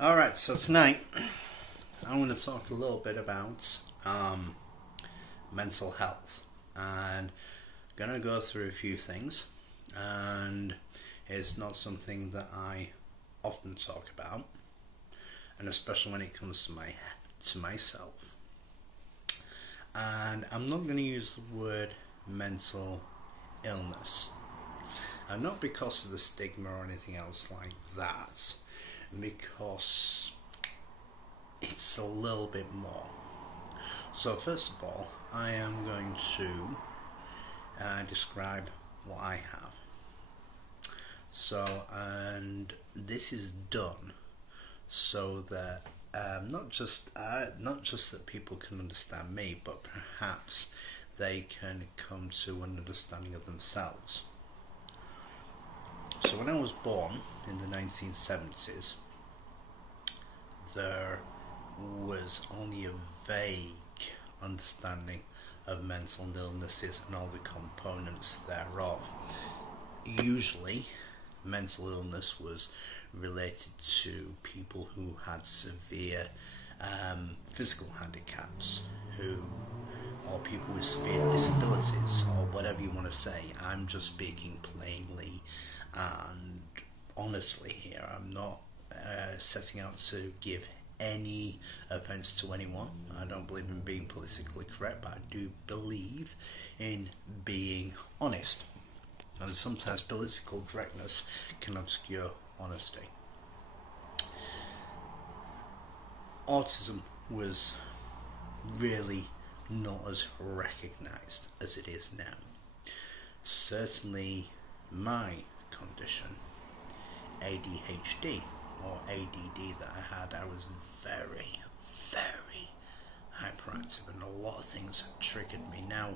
Alright, so tonight I'm going to talk a little bit about mental health, and I'm going to go through a few things, and it's not something that I often talk about, and especially when it comes to myself. And I'm not going to use the word mental illness, and not because of the stigma or anything else like that, because it's a little bit more. So first of all, I am going to describe what I have. So, and this is done so that not just that people can understand me, but perhaps they can come to an understanding of themselves. So when I was born in the 1970s, there was only a vague understanding of mental illnesses and all the components thereof. Usually, mental illness was related to people who had severe physical handicaps, or people with severe disabilities, or whatever you want to say. I'm just speaking plainly and honestly here. I'm not setting out to give any offence to anyone. I don't believe in being politically correct, but I do believe in being honest. And sometimes political correctness can obscure honesty. Autism was really not as recognised as it is now. Certainly my condition, ADHD or ADD that I had, I was very, very hyperactive, and a lot of things triggered me. Now,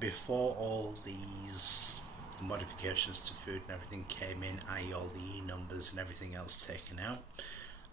before all these modifications to food and everything came in, i.e. all the E numbers and everything else taken out,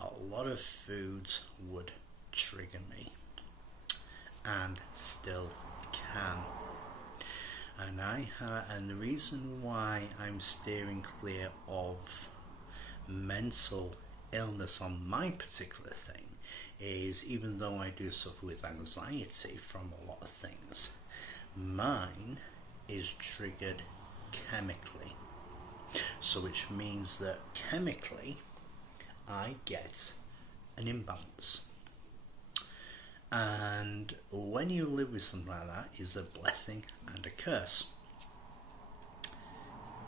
a lot of foods would trigger me, and still can. And the reason why I'm steering clear of mental illness on my particular thing is, even though I do suffer with anxiety from a lot of things, mine is triggered chemically. So which means that chemically I get an imbalance. And when you live with something like that, is a blessing and a curse.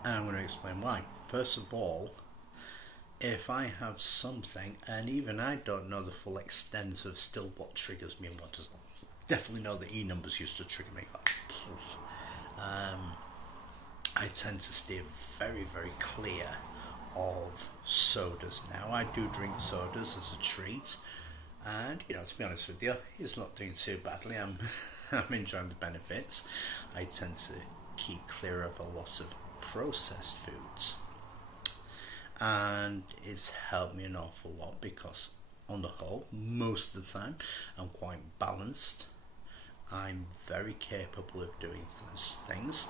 And I'm going to explain why. First of all, if I have something, and even I don't know the full extent of still what triggers me and what doesn't. Definitely know the E numbers used to trigger me. I tend to steer very, very clear of sodas now. I do drink sodas as a treat. And, to be honest with you, it's not doing too badly. I'm enjoying the benefits. I tend to keep clear of a lot of processed foods. And it's helped me an awful lot because, on the whole, most of the time, I'm quite balanced. I'm very capable of doing those things.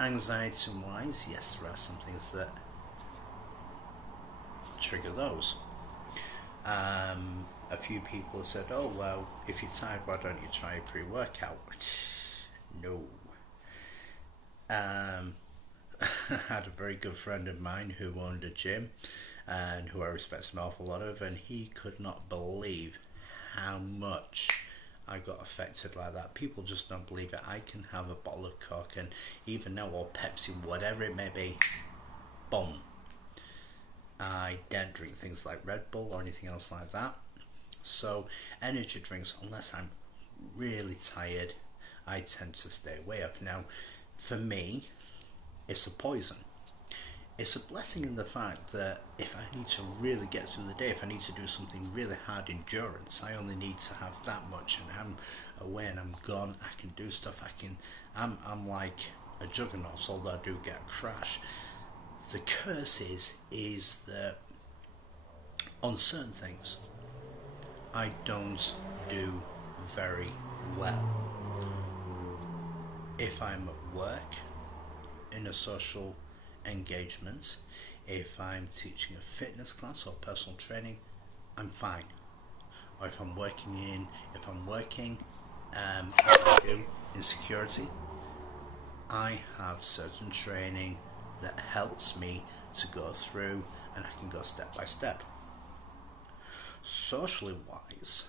Anxiety-wise, yes, there are some things that trigger those. A few people said, oh well, if you're tired, why don't you try a pre-workout? No. I had a very good friend of mine who owned a gym, and who I respect an awful lot of, and he could not believe how much I got affected like that. People just don't believe it. I can have a bottle of Coke, and even now, or Pepsi, whatever it may be, boom. I don't drink things like Red Bull or anything else like that. So energy drinks, unless I'm really tired, I tend to stay away of. Now, for me, it's a poison. It's a blessing in the fact that if I need to really get through the day, if I need to do something really hard endurance, I only need to have that much, and I'm away and I'm gone. I can do stuff. I'm like a juggernaut, although I do get a crash. The curse is that on certain things I don't do very well. If I'm at work, in a social engagement, If I'm teaching a fitness class or personal training, I'm fine. Or if I'm working, as I do in security, I have certain training that helps me to go through, and I can go step by step. Socially wise,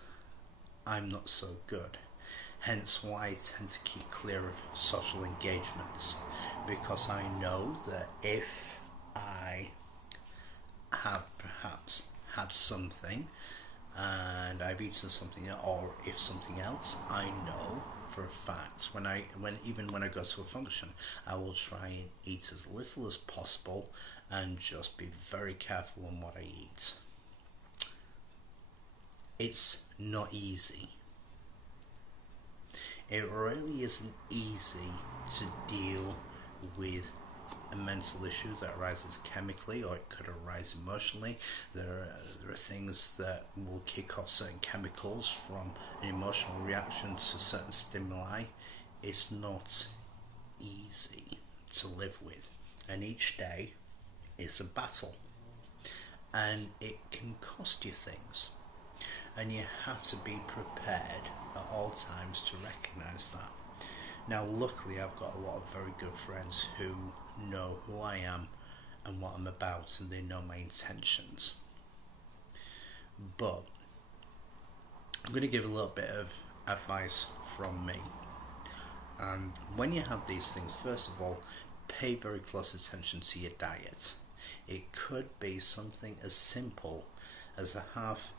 I'm not so good. Hence why I tend to keep clear of social engagements, because I know that if I have perhaps had something and I've eaten something, or if something else, I know for a fact when I go to a function, I will try and eat as little as possible and just be very careful on what I eat. It's not easy. It really isn't easy to deal with a mental issue that arises chemically, or it could arise emotionally. There are things that will kick off certain chemicals from an emotional reaction to certain stimuli. It's not easy to live with, and each day is a battle, and it can cost you things, and you have to be prepared at all times to recognise that. Now, luckily, I've got a lot of very good friends who know who I am and what I'm about, and they know my intentions. But I'm going to give a little bit of advice from me. And when you have these things, first of all, pay very close attention to your diet. It could be something as simple as a half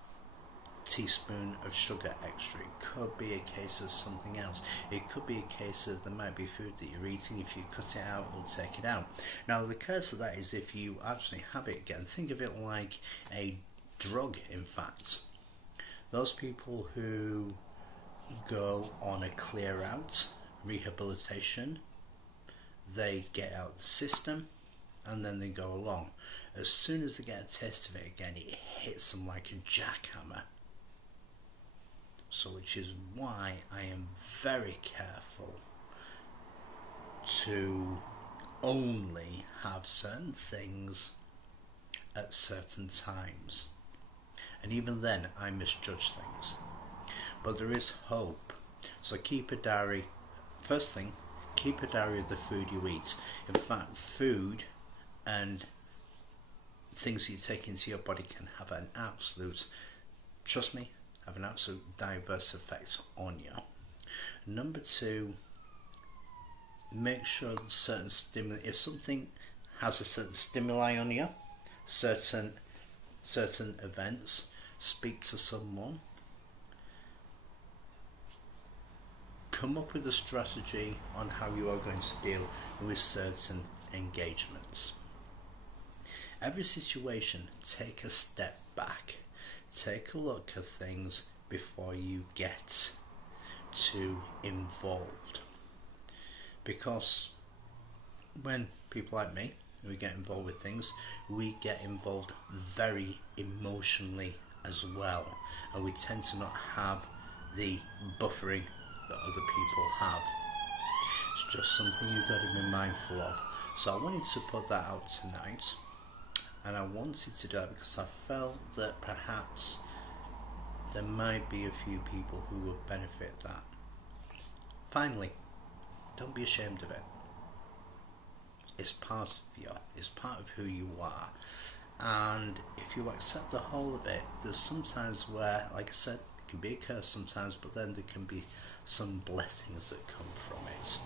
teaspoon of sugar extra. It could be a case of something else. It could be a case of there might be food that you're eating, if you cut it out, it'll take it out. Now, the case of that is if you actually have it again, think of it like a drug, in fact. Those people who go on a clear out rehabilitation, they get out the system and then they go along. As soon as they get a taste of it again, it hits them like a jackhammer. So, which is why I am very careful to only have certain things at certain times. And even then, I misjudge things. But there is hope. So keep a diary. First thing, keep a diary of the food you eat. In fact, food and things you take into your body can have an absolute, trust me, have an absolute diverse effect on you. Number two, make sure that certain stimuli, if something has a certain stimuli on you, certain events, speak to someone, come up with a strategy on how you are going to deal with certain engagements. Every situation, take a step back. Take a look at things before you get too involved. Because when people like me, we get involved with things, we get involved very emotionally as well. And we tend to not have the buffering that other people have. It's just something you've got to be mindful of. So I wanted to put that out tonight. And I wanted to do that because I felt that perhaps there might be a few people who would benefit that. Finally, don't be ashamed of it. It's part of you. It's part of who you are. And if you accept the whole of it, there's sometimes where, like I said, it can be a curse sometimes, but then there can be some blessings that come from it.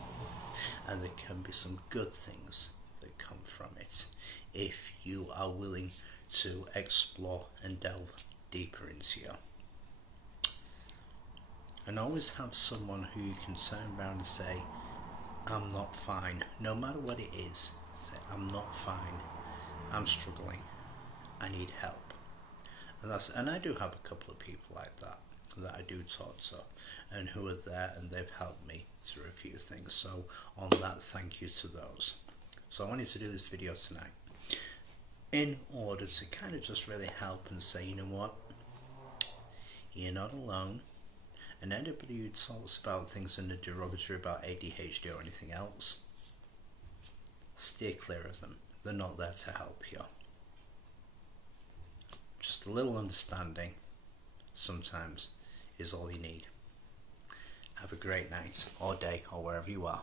And there can be some good things that come from it, if you are willing to explore and delve deeper into you. And always have someone who you can turn around and say, I'm not fine. No matter what it is, say, I'm not fine. I'm struggling. I need help. And I do have a couple of people like that I do talk to, and who are there, and they've helped me through a few things. So on that, thank you to those. So I wanted to do this video tonight in order to kind of just really help and say, you know what, you're not alone. And anybody who talks about things in the derogatory about ADHD or anything else, steer clear of them. They're not there to help you. a little understanding sometimes is all you need. Have a great night or day or wherever you are.